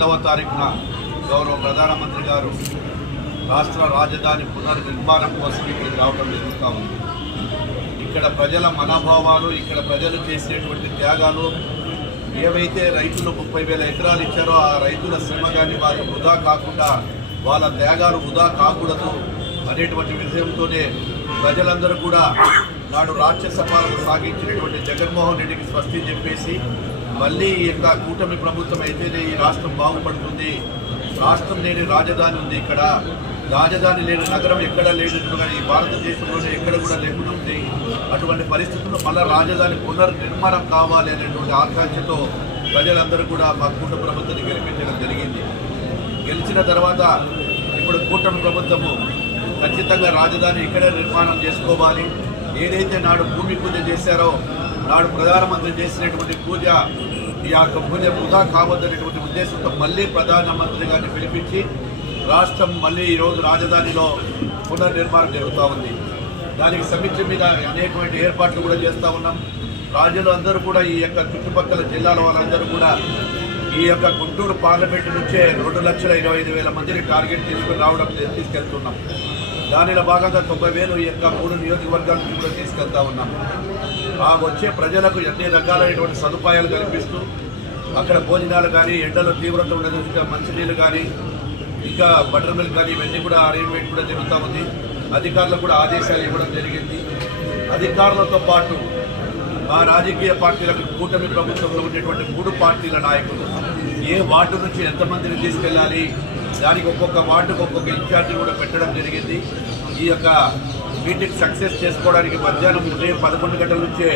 2వ తారీఖున గౌరవ ప్రధానమంత్రి గారు రాష్ట్ర రాజధాని పునర్నిర్మాణం కోసం ఇక్కడికి రావడం జరుగుతూ ఉంది. ఇక్కడ ప్రజల మనోభావాలు, ఇక్కడ ప్రజలు చేసేటువంటి త్యాగాలు, ఏవైతే రైతులు 30,000 ఎకరాలు ఇచ్చారో ఆ రైతుల శ్రమ కానీ వాళ్ళు వృధా కాకుండా, వాళ్ళ త్యాగాలు వృధా కాకూడదు అనేటువంటి విషయంతోనే ప్రజలందరూ కూడా నాడు రాక్షస పాలన సాగించినటువంటి జగన్మోహన్ రెడ్డికి స్వస్తి చెప్పేసి మళ్ళీ ఈ యొక్క కూటమి ప్రభుత్వం అయితేనే ఈ రాష్ట్రం బాగుపడుతుంది, రాష్ట్రం లేని రాజధాని ఉంది, ఇక్కడ రాజధాని లేని నగరం ఎక్కడ లేనట్టుగా ఈ భారతదేశంలోనే ఎక్కడ కూడా లేకుండా ఉంది. అటువంటి పరిస్థితుల్లో మళ్ళీ రాజధాని పునర్నిర్మాణం కావాలి అనేటువంటి ఆకాంక్షతో ప్రజలందరూ కూడా మా కూటమి ప్రభుత్వాన్ని గెలిపించడం జరిగింది. గెలిచిన తర్వాత ఇప్పుడు కూటమి ప్రభుత్వము ఖచ్చితంగా రాజధాని ఇక్కడే నిర్మాణం చేసుకోవాలి. ఏదైతే నాడు భూమి పూజ చేశారో, నాడు ప్రధానమంత్రి చేసినటువంటి పూజ, ఈ యొక్క పూజ వృధా కావద్దనేటువంటి ఉద్దేశంతో మళ్ళీ ప్రధానమంత్రి గారిని పిలిపించి రాష్ట్రం మళ్ళీ ఈరోజు రాజధానిలో పునర్నిర్మాణం జరుగుతూ ఉంది. దానికి సమీక్ష మీద అనేకమైన ఏర్పాట్లు కూడా చేస్తూ ఉన్నాం. రాజులు అందరూ కూడా ఈ యొక్క చుట్టుపక్కల జిల్లాల వాళ్ళందరూ కూడా ఈ యొక్క గుంటూరు పార్లమెంటు నుంచే 2,25,000 మందిని టార్గెట్ తీసుకెళ్తున్నాం. దానిలో భాగంగా 90,000 ఈ యొక్క 3 నియోజకవర్గాల నుంచి కూడా తీసుకెళ్తా ఉన్నాం. ఆ వచ్చే ప్రజలకు అన్ని రకాలైనటువంటి సదుపాయాలు కల్పిస్తూ అక్కడ భోజనాలు కానీ, ఎండలో తీవ్రత ఉండదు, మంచినీళ్ళు కానీ, ఇంకా బటర్ మిల్క్ కానీ ఇవన్నీ కూడా అరేంజ్మెంట్ కూడా జరుగుతూ ఉంది. అధికారులకు కూడా ఆదేశాలు ఇవ్వడం జరిగింది. అధికారులతో పాటు మా రాజకీయ పార్టీలకు కూటమి ప్రభుత్వంలో ఉండేటువంటి 3 పార్టీల నాయకులు ఏ వార్డు నుంచి ఎంతమందిని తీసుకెళ్ళాలి, దానికి ఒక్కొక్క వార్డుకు ఒక్కొక్క ఇన్ఛార్జి కూడా పెట్టడం జరిగింది. ఈ యొక్క మీటింగ్ సక్సెస్ చేసుకోవడానికి మధ్యాహ్నం ఉదయం 11 గంటల నుంచే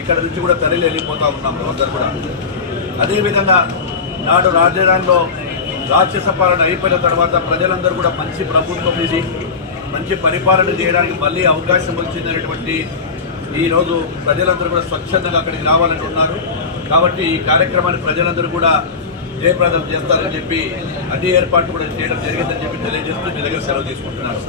ఇక్కడ నుంచి కూడా తరలి వెళ్ళిపోతూ ఉన్నాం అందరు కూడా. అదేవిధంగా నాడు రాజధానిలో రాక్షస పాలన అయిపోయిన తర్వాత ప్రజలందరూ కూడా మంచి ప్రభుత్వం ఇది, మంచి పరిపాలన చేయడానికి మళ్ళీ అవకాశం వచ్చిందనేటువంటి ఈరోజు ప్రజలందరూ కూడా స్వచ్ఛందంగా అక్కడికి రావాలని ఉన్నారు. కాబట్టి ఈ కార్యక్రమాన్ని ప్రజలందరూ కూడా జయప్రదం చేస్తారని చెప్పి అన్ని ఏర్పాట్లు కూడా చేయడం జరిగిందని చెప్పి తెలియజేస్తూ మీ దగ్గర సెలవు తీసుకుంటున్నారు.